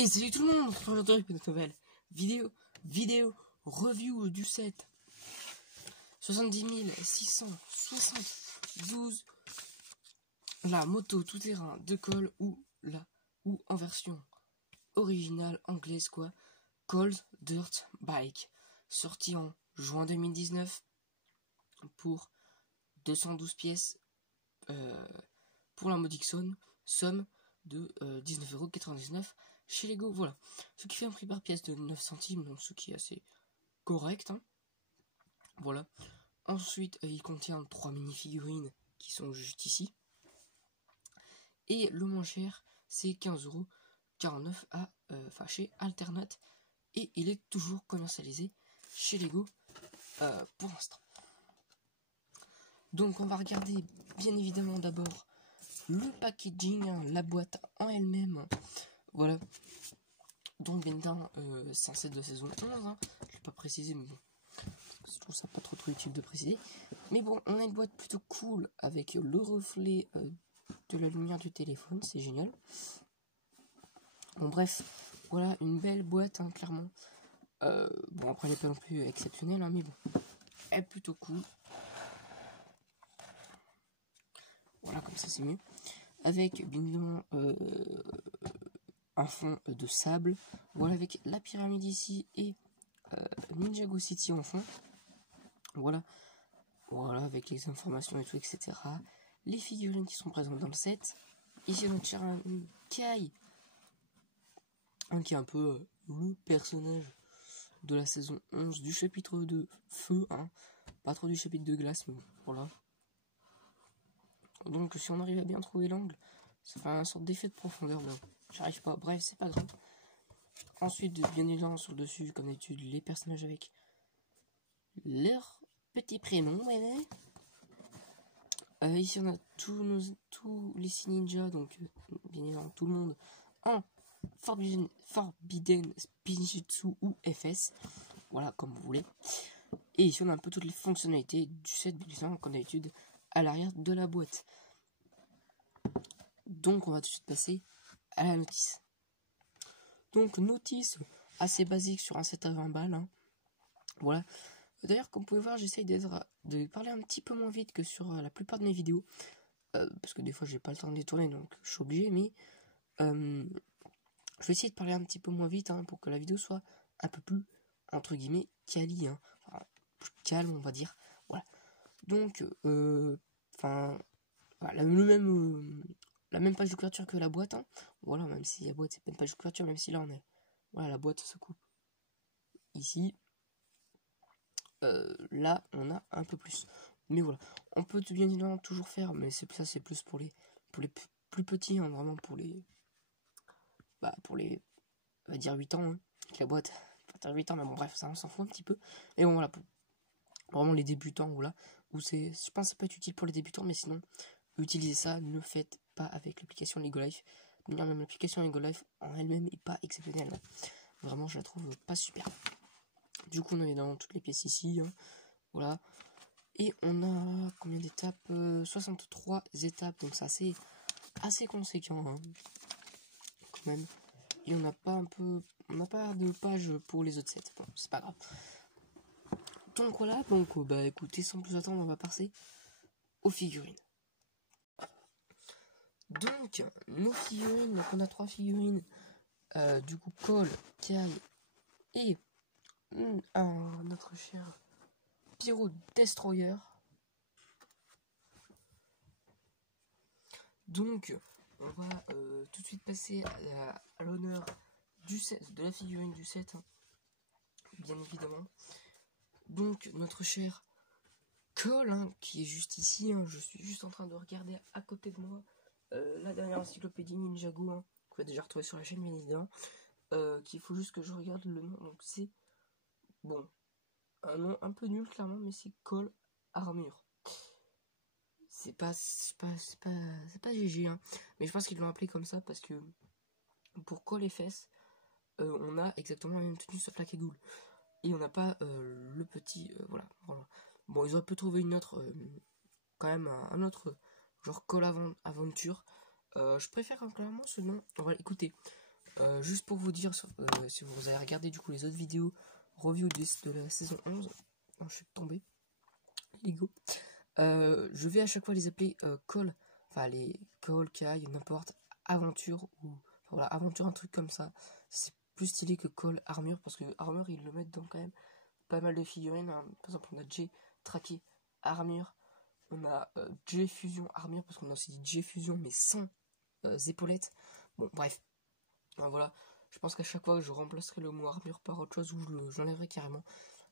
Et salut tout le monde, on se retrouve avec une nouvelle vidéo review du set 70 672, la moto tout-terrain de Cole ou en version originale anglaise quoi, Cole Dirt Bike, sorti en juin 2019 pour 212 pièces pour la modique somme de 19,99 € chez Lego. Voilà, ce qui fait un prix par pièce de 9 centimes, donc ce qui est assez correct, hein. Voilà. Ensuite, il contient 3 mini-figurines qui sont juste ici. Et le moins cher, c'est 15,49 € chez Alternate. Et il est toujours commercialisé chez Lego pour l'instant. Donc on va regarder bien évidemment d'abord le packaging, hein, la boîte en elle-même. Voilà. Donc bien évidemment, c'est un set de saison 11. Hein. Je ne l'ai pas précisé, mais bon, je trouve ça pas trop utile de préciser. Mais bon, on a une boîte plutôt cool avec le reflet de la lumière du téléphone. C'est génial. Bon bref, voilà une belle boîte, hein, clairement. Bon après elle n'est pas non plus exceptionnelle, hein, mais bon, elle est plutôt cool. Voilà, comme ça c'est mieux. Avec bien évidemment un fond de sable. Voilà, avec la pyramide ici et Ninjago City en fond. Voilà, avec les informations et tout, etc. Les figurines qui sont présentes dans le set. Ici on a un Kai, qui est un peu le personnage de la saison 11 du chapitre de feu, hein. Pas trop du chapitre de glace, mais voilà. Donc si on arrive à bien trouver l'angle, ça fait un sorte d'effet de profondeur. Bon, j'arrive pas, bref, c'est pas grave. Ensuite, bien évidemment, sur le dessus, comme d'habitude, les personnages avec leur petit prénom. Ici, on a tous les 6 ninjas, donc bien évidemment, tout le monde en Forbidden Spinjitzu ou FS. Voilà, comme vous voulez. Et ici, on a un peu toutes les fonctionnalités du set, bien évidemment, comme d'habitude, à l'arrière de la boîte. Donc, on va tout de suite passer à la notice. Donc, notice assez basique sur un set à 20 balles. Hein. Voilà. D'ailleurs, comme vous pouvez voir, j'essaye de parler un petit peu moins vite que sur la plupart de mes vidéos. Parce que des fois, j'ai pas le temps de les tourner, donc je suis obligé. Mais je vais essayer de parler un petit peu moins vite, hein, pour que la vidéo soit un peu plus, entre guillemets, quali. Hein. Enfin, plus calme, on va dire. Voilà. Donc, voilà, la même page de couverture que la boîte. Hein. Voilà, même si la boîte, c'est pas une page de couverture, même si là, on est... Voilà, la boîte se coupe ici. Là, on a un peu plus. Mais voilà, on peut bien évidemment toujours faire, mais ça, c'est plus pour les plus petits, hein, vraiment pour les... on va dire 8 ans, hein, avec la boîte. Pas 8 ans, mais bon, bref, ça, on s'en fout un petit peu. Et bon, voilà, pour vraiment les débutants, voilà, je pense que ça peut être utile pour les débutants, mais sinon, utilisez ça, ne faites pas avec l'application Lego Life. Même l'application Lego Life en elle-même est pas exceptionnelle. Hein. Vraiment, je la trouve pas super. Du coup, on est dans toutes les pièces ici, hein. Voilà. Et on a combien d'étapes 63 étapes, donc c'est assez conséquent, hein, quand même. Et on n'a pas de page pour les autres sets. Bon, c'est pas grave. Donc voilà, donc bah écoutez, sans plus attendre, on va passer aux figurines. Donc, nos figurines, donc on a 3 figurines. Du coup, Cole, Kai et notre cher Pyro Destroyer. Donc, on va tout de suite passer à l'honneur du set, de la figurine du set, hein, bien évidemment. Donc, notre cher Cole, hein, qui est juste ici, hein, je suis juste en train de regarder à côté de moi la dernière encyclopédie Ninjago, hein, que vous avez déjà retrouvé sur la chaîne, bien évidemment. Qu'il faut juste que je regarde le nom, donc c'est, bon, un nom un peu nul, clairement, mais c'est Cole Armure. C'est pas GG, hein. Mais je pense qu'ils l'ont appelé comme ça parce que pour Cole et fesses, on a exactement la même tenue sauf la cagoule. Et on n'a pas le petit, voilà. Bon, ils auraient pu trouver une autre, quand même un autre, genre Cole Aventure. Je préfère clairement ce nom. On va l'écouter. Juste pour vous dire, si vous avez regardé du coup les autres vidéos review de la saison 11, oh, je suis tombé, Lego, je vais à chaque fois les appeler Call, enfin les Call, Kai, n'importe, aventure, ou enfin, voilà, aventure, un truc comme ça, c'est plus stylé que Call Armure, parce que Armure ils le mettent dans quand même pas mal de figurines, hein. Par exemple on a J Traqué Armure, on a J Fusion Armure, parce qu'on a aussi dit J Fusion mais sans épaulettes, bon bref. Voilà, je pense qu'à chaque fois je remplacerai le mot armure par autre chose ou j'enlèverai carrément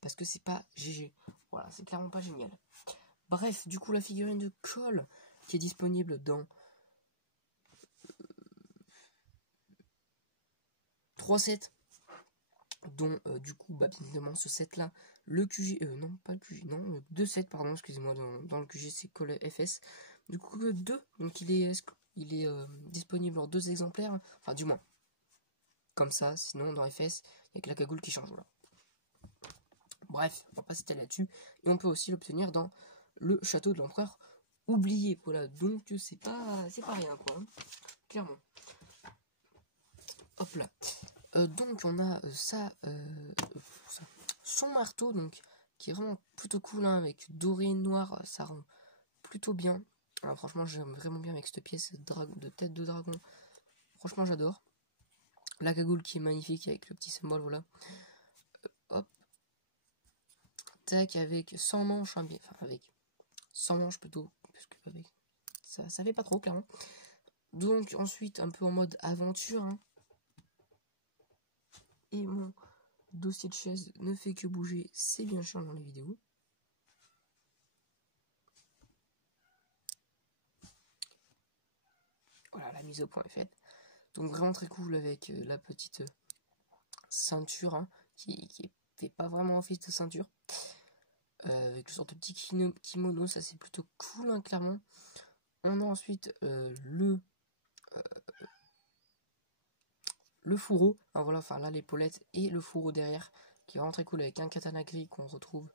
parce que c'est pas GG. Voilà, c'est clairement pas génial. Bref, du coup la figurine de Cole qui est disponible dans 3 sets, dont du coup bah, bien évidemment ce set là, le QG, non pas le QG, non, 2 sets pardon, excusez-moi, dans le QG c'est Cole FS. Du coup 2, donc il est disponible en 2 exemplaires, enfin du moins. Comme ça, sinon dans FS, il n'y a que la cagoule qui change. Voilà. Bref, on va pas s'étaler là-dessus. Et on peut aussi l'obtenir dans le château de l'empereur oublié. Voilà, donc c'est pas rien quoi. Hein. Clairement. Hop là. Donc on a son marteau, donc qui est vraiment plutôt cool, hein, avec doré et noir, ça rend plutôt bien. Alors, franchement, j'aime vraiment bien avec cette pièce de tête de dragon. Franchement, j'adore. La cagoule qui est magnifique avec le petit symbole, voilà. Hop. Tac, avec 100 manches, hein, enfin avec 100 manches plutôt, parce que avec ça fait pas trop, clairement. Donc ensuite, un peu en mode aventure, hein. Et mon dossier de chaise ne fait que bouger, c'est bien chiant dans les vidéos. Voilà, la mise au point est faite. Donc vraiment très cool avec la petite ceinture, hein, qui fait pas vraiment office de ceinture. Avec une sorte de petit kimono, ça c'est plutôt cool, hein, clairement. On a ensuite le fourreau, hein, voilà, enfin là l'épaulette et le fourreau derrière, qui est vraiment très cool avec un katana gris qu'on retrouve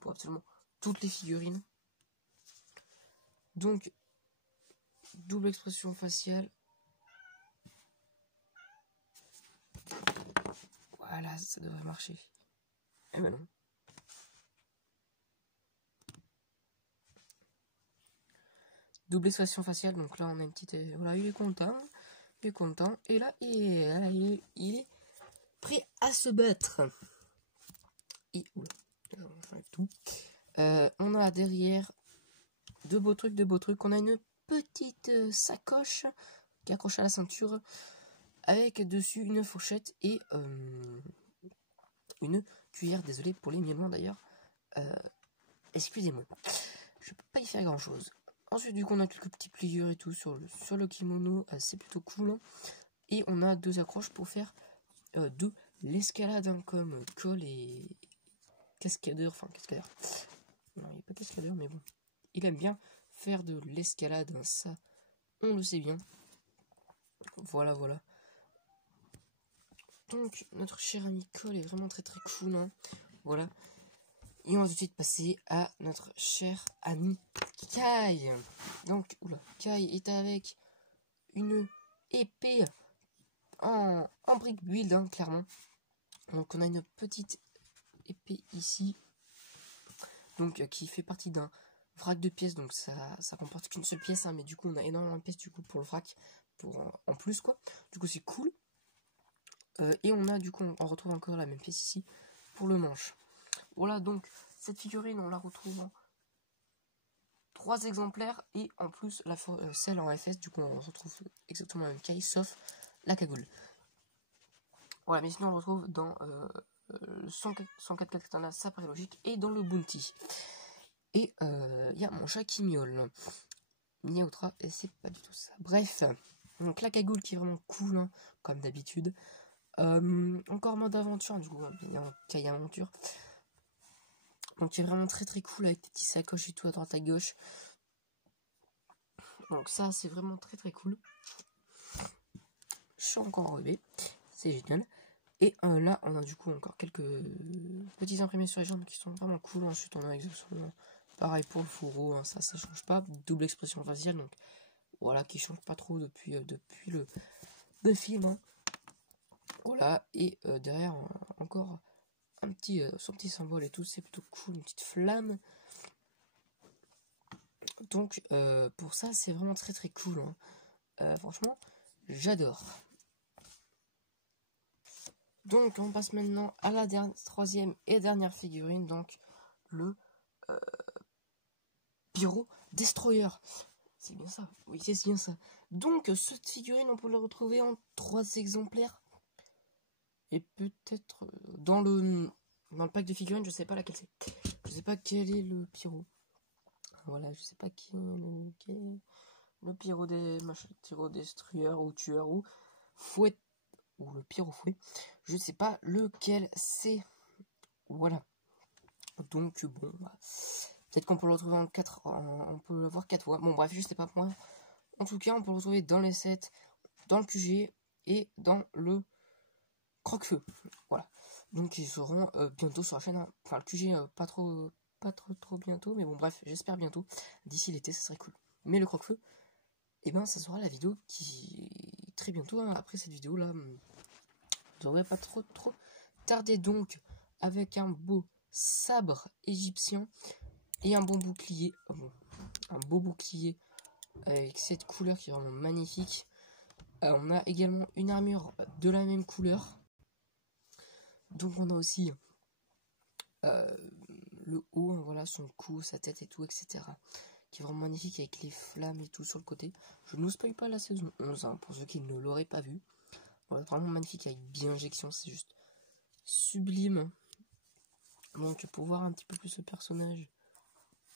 pour absolument toutes les figurines. Donc, double expression faciale. Voilà, ça devrait marcher. Eh ben non. Double expression faciale, donc là on a une petite... voilà, il est content. Il est content. Et là, il est prêt à se battre. Et, oula, j'enlève tout. On a derrière de beaux trucs. On a une petite sacoche qui est accrochée à la ceinture avec dessus une fourchette et une cuillère. Désolé pour les miaulements d'ailleurs. Excusez-moi. Je peux pas y faire grand chose. Ensuite, du coup, on a quelques petits pliures et tout sur le kimono. C'est plutôt cool. Hein. Et on a 2 accroches pour faire de l'escalade, hein, comme Cole et cascadeur. Enfin, cascadeur. Non, il n'est pas cascadeur, mais bon. Il aime bien faire de l'escalade. Hein, ça, on le sait bien. Voilà. Donc, notre cher ami Cole est vraiment très très cool. Hein. Voilà. Et on va tout de suite passer à notre cher ami Kai. Donc, Kai est avec une épée en brick build, hein, clairement. Donc, on a une petite épée ici. Donc, qui fait partie d'un vrac de pièces. Donc, ça comporte qu'une seule pièce, hein, mais du coup, on a énormément de pièces du coup pour le vrac. En plus, quoi. Du coup, c'est cool. Et on a, du coup, on retrouve encore la même pièce ici pour le manche. Voilà, donc, cette figurine, on la retrouve en 3 exemplaires et en plus celle en FS, du coup on retrouve exactement la même caille sauf la cagoule. Voilà, mais sinon on le retrouve dans le 104 katana, ça paraît logique, et dans le bounty. Et il y a mon chat qui miaule. Miautra, et c'est pas du tout ça. Bref, donc la cagoule qui est vraiment cool, hein, comme d'habitude. Encore mode aventure, du coup, il y a un caille aventure. Donc qui est vraiment très très cool avec des petits sacoches et tout à droite à gauche. Donc ça c'est vraiment très très cool. Je suis encore enrhumé, c'est génial. Et là on a du coup encore quelques petits imprimés sur les jambes qui sont vraiment cool. Ensuite on a exactement pareil pour le fourreau, hein, ça change pas. Double expression faciale, donc voilà, qui change pas trop depuis le film. Hein. Voilà, et derrière encore un petit son petit symbole et tout, c'est plutôt cool, une petite flamme. Donc pour ça c'est vraiment très très cool, hein. Franchement j'adore. Donc on passe maintenant à la troisième et dernière figurine, donc le Pyro Destroyer. C'est bien ça, oui c'est bien ça. Donc cette figurine on peut la retrouver en 3 exemplaires. Et peut-être dans le pack de figurines, je sais pas laquelle c'est. Je sais pas quel est le pyro. Voilà, je sais pas qui est le pyro des pyro destructeur ou tueur ou fouet ou le pyro fouet. Je sais pas lequel c'est. Voilà. Donc bon, bah, peut-être qu'on peut le retrouver en 4, on peut le voir 4 fois. Bon bref, je sais pas moi. En tout cas, on peut le retrouver dans les sets, dans le QG et dans le Croque-Feu. Voilà. Donc ils seront bientôt sur la chaîne. Hein. Enfin le QG pas trop bientôt, mais bon bref, j'espère bientôt. D'ici l'été, ça serait cool. Mais le Croque-Feu, et ben ça sera la vidéo qui très bientôt. Hein. Après cette vidéo là, ne devrait pas trop tarder, donc avec un beau sabre égyptien et un bon bouclier. Un beau bouclier avec cette couleur qui est vraiment magnifique. On a également une armure de la même couleur. Donc on a aussi le haut, hein, voilà, son cou, sa tête et tout, etc. Qui est vraiment magnifique avec les flammes et tout sur le côté. Je ne vous spoil pas la saison 11, hein, pour ceux qui ne l'auraient pas vu. Voilà, vraiment magnifique avec bi-injection, c'est juste sublime. Donc pour voir un petit peu plus ce personnage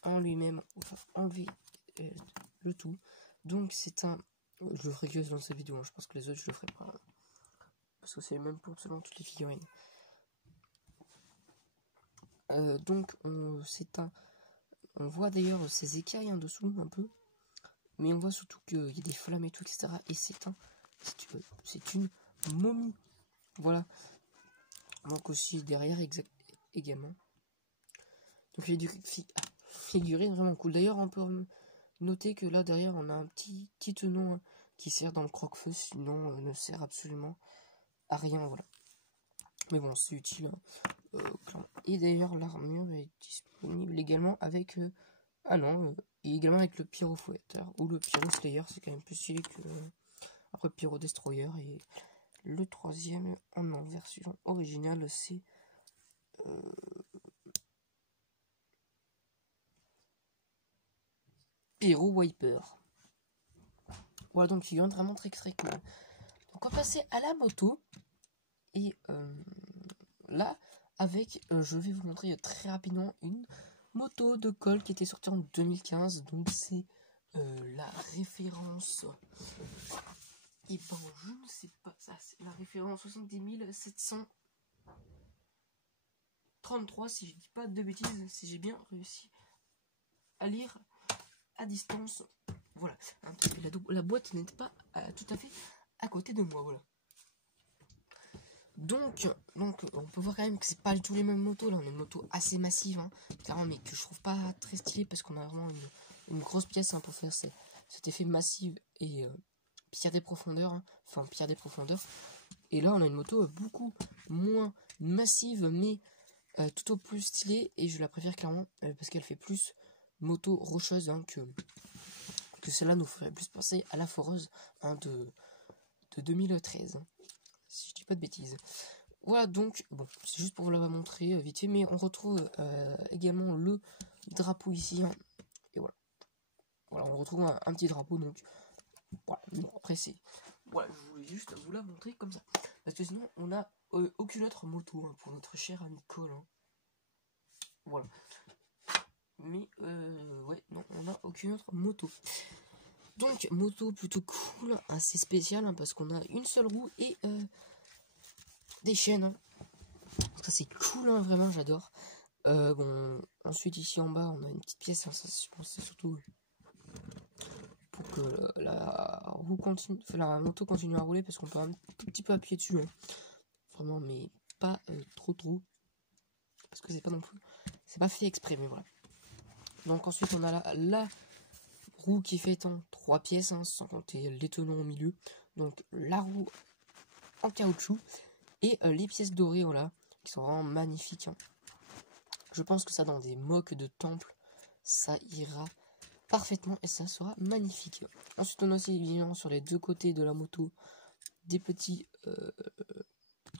en lui-même, on va enlever le tout. Donc c'est un... Je le ferai que dans cette vidéo, hein. Je pense que les autres je le ferai pas. Parce que c'est le même pour absolument toutes les figurines. Donc c'est un... On voit d'ailleurs ces écailles en dessous un peu. Mais on voit surtout qu'il y a des flammes et tout, etc. Et c'est une momie. Voilà. Donc aussi derrière également. Donc il y a du figurine vraiment cool. D'ailleurs on peut noter que là derrière on a un petit tenon, hein, qui sert dans le croque-feu, sinon ne sert absolument à rien. Voilà. Mais bon, c'est utile. Et d'ailleurs l'armure est disponible également avec... ah non, et également avec le pyro fouetteur ou le pyro slayer, c'est quand même plus stylé que... Après pyro destroyer, et le troisième en version originale c'est... Pyro Wiper. Voilà, donc il est vraiment très cool. Donc on va passer à la moto. Et là, avec, je vais vous montrer très rapidement une moto de Colt qui était sortie en 2015. Donc c'est la référence... Et ben je ne sais pas, ça c'est la référence 70 733, si je dis pas de bêtises, si j'ai bien réussi à lire à distance. Voilà, la boîte n'était pas tout à fait à côté de moi, voilà. Donc on peut voir quand même que c'est pas du tout les mêmes motos. Là on a une moto assez massive, hein, clairement, mais que je trouve pas très stylée parce qu'on a vraiment une grosse pièce, hein, pour faire cet effet massif et pierre des profondeurs, hein, enfin pierre des profondeurs. Et là on a une moto beaucoup moins massive, mais tout au plus stylée, et je la préfère clairement parce qu'elle fait plus moto rocheuse, hein, que celle-là nous ferait plus penser à la foreuse, hein, de 2013, hein, si je dis pas de bêtises. Voilà, donc bon, c'est juste pour vous la montrer vite fait, mais on retrouve également le drapeau ici, hein, et voilà. Voilà, on retrouve un petit drapeau, donc voilà. Bon, après c'est... Voilà, je voulais juste vous la montrer comme ça. Parce que sinon, on n'a aucune autre moto, hein, pour notre cher ami Cole, hein. Voilà. Mais, ouais, non, on n'a aucune autre moto. Donc, moto plutôt cool, assez spéciale, hein, parce qu'on a une seule roue et des chaînes. Hein. Ça, c'est cool, hein, vraiment, j'adore. Bon, ensuite, ici en bas, on a une petite pièce, hein, ça, je pense, c'est surtout... pour que la roue continue, enfin, la moto continue à rouler, parce qu'on peut un tout petit peu appuyer dessus, hein. Vraiment, mais pas trop, parce que c'est pas non plus, c'est pas fait exprès, mais voilà. Donc ensuite on a la roue qui fait en 3 pièces, hein, sans compter les tenons au milieu. Donc la roue en caoutchouc Et les pièces dorées, voilà, qui sont vraiment magnifiques. Hein. Je pense que ça, dans des moques de temple, ça ira parfaitement et ça sera magnifique. Ensuite, on a aussi, évidemment, sur les deux côtés de la moto, des petits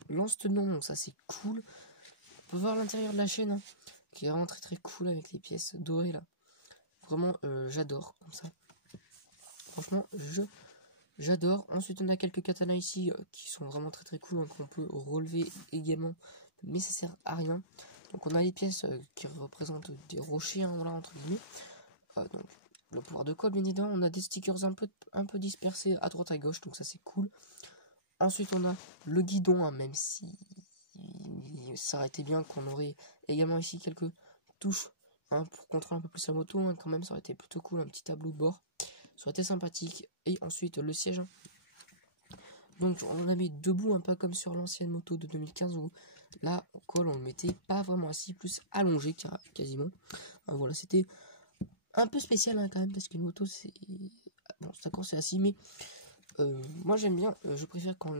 lance-tenons, donc ça, c'est cool. On peut voir l'intérieur de la chaîne, hein, qui est vraiment très très cool avec les pièces dorées, là. Vraiment, j'adore, comme ça. Franchement, j'adore. Ensuite, on a quelques katanas ici qui sont vraiment très très cool, hein, qu'on peut relever également, mais ça sert à rien. Donc, on a les pièces qui représentent des rochers, hein, voilà, entre guillemets. Donc, le pouvoir de colle, bien évidemment. On a des stickers un peu dispersés à droite à gauche, donc ça c'est cool. Ensuite, on a le guidon, hein, même si ça aurait été bien qu'on aurait également ici quelques touches, hein, pour contrôler un peu plus la moto, hein, quand même, ça aurait été plutôt cool, un petit tableau de bord. Ça aurait été sympathique. Et ensuite, le siège. Hein. Donc, on l'a mis debout, un peu comme sur l'ancienne moto de 2015 où là, au col, on le mettait pas vraiment assis, plus allongé quasiment. Voilà, c'était un peu spécial, hein, quand même, parce qu'une moto, c'est... Bon, ça quand c'est assis, mais moi j'aime bien, je préfère quand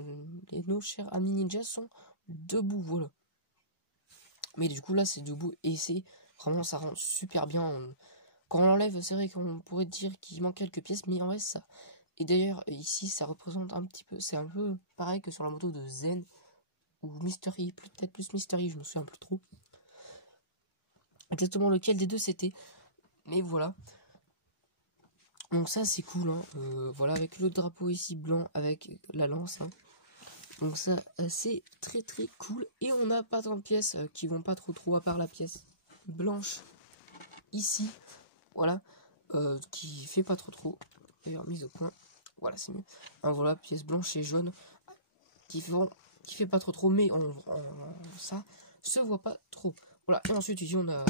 nos chers amis ninjas sont debout, voilà. Mais du coup, là, c'est debout et c'est vraiment, ça rend super bien. Quand on l'enlève, c'est vrai qu'on pourrait dire qu'il manque quelques pièces, mais en vrai, ça... Et d'ailleurs, ici, ça représente un petit peu... C'est un peu pareil que sur la moto de Zen ou Mystery, peut-être plus Mystery, je me souviens plus trop. Exactement lequel des deux c'était. Mais voilà. Donc ça, c'est cool. Hein. Voilà, avec le drapeau ici blanc, avec la lance. Hein. Donc ça, c'est très très cool. Et on n'a pas tant de pièces qui vont pas trop, à part la pièce blanche ici. Voilà. Qui fait pas trop. D'ailleurs, mise au point. Voilà, c'est mieux. Hein, voilà, pièce blanche et jaune. Qui fait pas trop, mais ça se voit pas trop. Voilà, et ensuite ici on a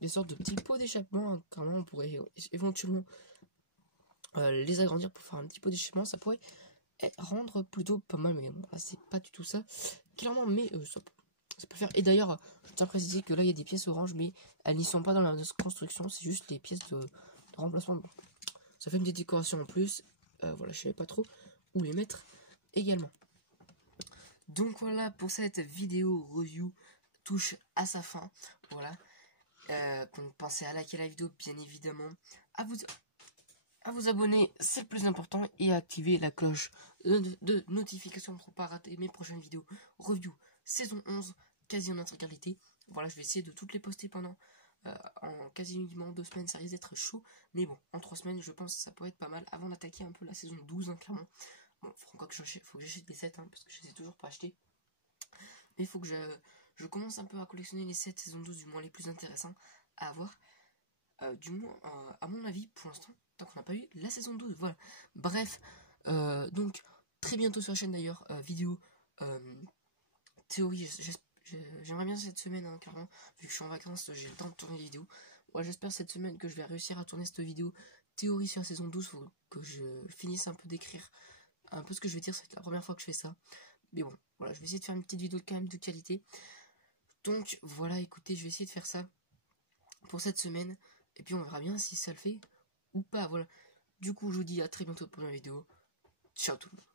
des sortes de petits pots d'échappement. Hein. Carrément, on pourrait éventuellement les agrandir pour faire un petit pot d'échappement. Ça pourrait rendre plutôt pas mal, mais bon, là c'est pas du tout ça. Clairement, mais ça peut faire. Et d'ailleurs, je tiens à préciser que là il y a des pièces oranges, mais elles n'y sont pas dans la construction, c'est juste les pièces de remplacement. Bon, ça fait une petite décoration en plus. Voilà, je savais pas trop où les mettre également. Donc voilà, pour cette vidéo review touche à sa fin. Voilà. Donc pensez à liker la vidéo, bien évidemment. À vous abonner, c'est le plus important. Et à activer la cloche de notification pour ne pas rater mes prochaines vidéos. Review saison 11, quasi en intégralité. Voilà, je vais essayer de toutes les poster pendant en quasiment 2 semaines. Ça risque d'être chaud. Mais bon, en 3 semaines, je pense que ça pourrait être pas mal. Avant d'attaquer un peu la saison 12, hein, clairement. Bon, faut que j'achète des sets, hein, parce que je les ai toujours pas achetés. Mais il faut que je commence un peu à collectionner les 7 saison 12, du moins les plus intéressants à avoir. Du moins, à mon avis, pour l'instant, tant qu'on n'a pas eu la saison 12. Voilà. Bref, donc, très bientôt sur la chaîne d'ailleurs, vidéo théorie. J'aimerais bien cette semaine, hein, clairement, vu que je suis en vacances, j'ai le temps de tourner les vidéos. Ouais, j'espère cette semaine que je vais réussir à tourner cette vidéo théorie sur la saison 12. Faut que je finisse un peu d'écrire un peu ce que je vais dire. C'est la première fois que je fais ça. Mais bon, voilà, je vais essayer de faire une petite vidéo quand même de qualité. Donc voilà, écoutez, je vais essayer de faire ça pour cette semaine. Et puis on verra bien si ça le fait ou pas. Voilà. Du coup, je vous dis à très bientôt pour une vidéo. Ciao tout le monde.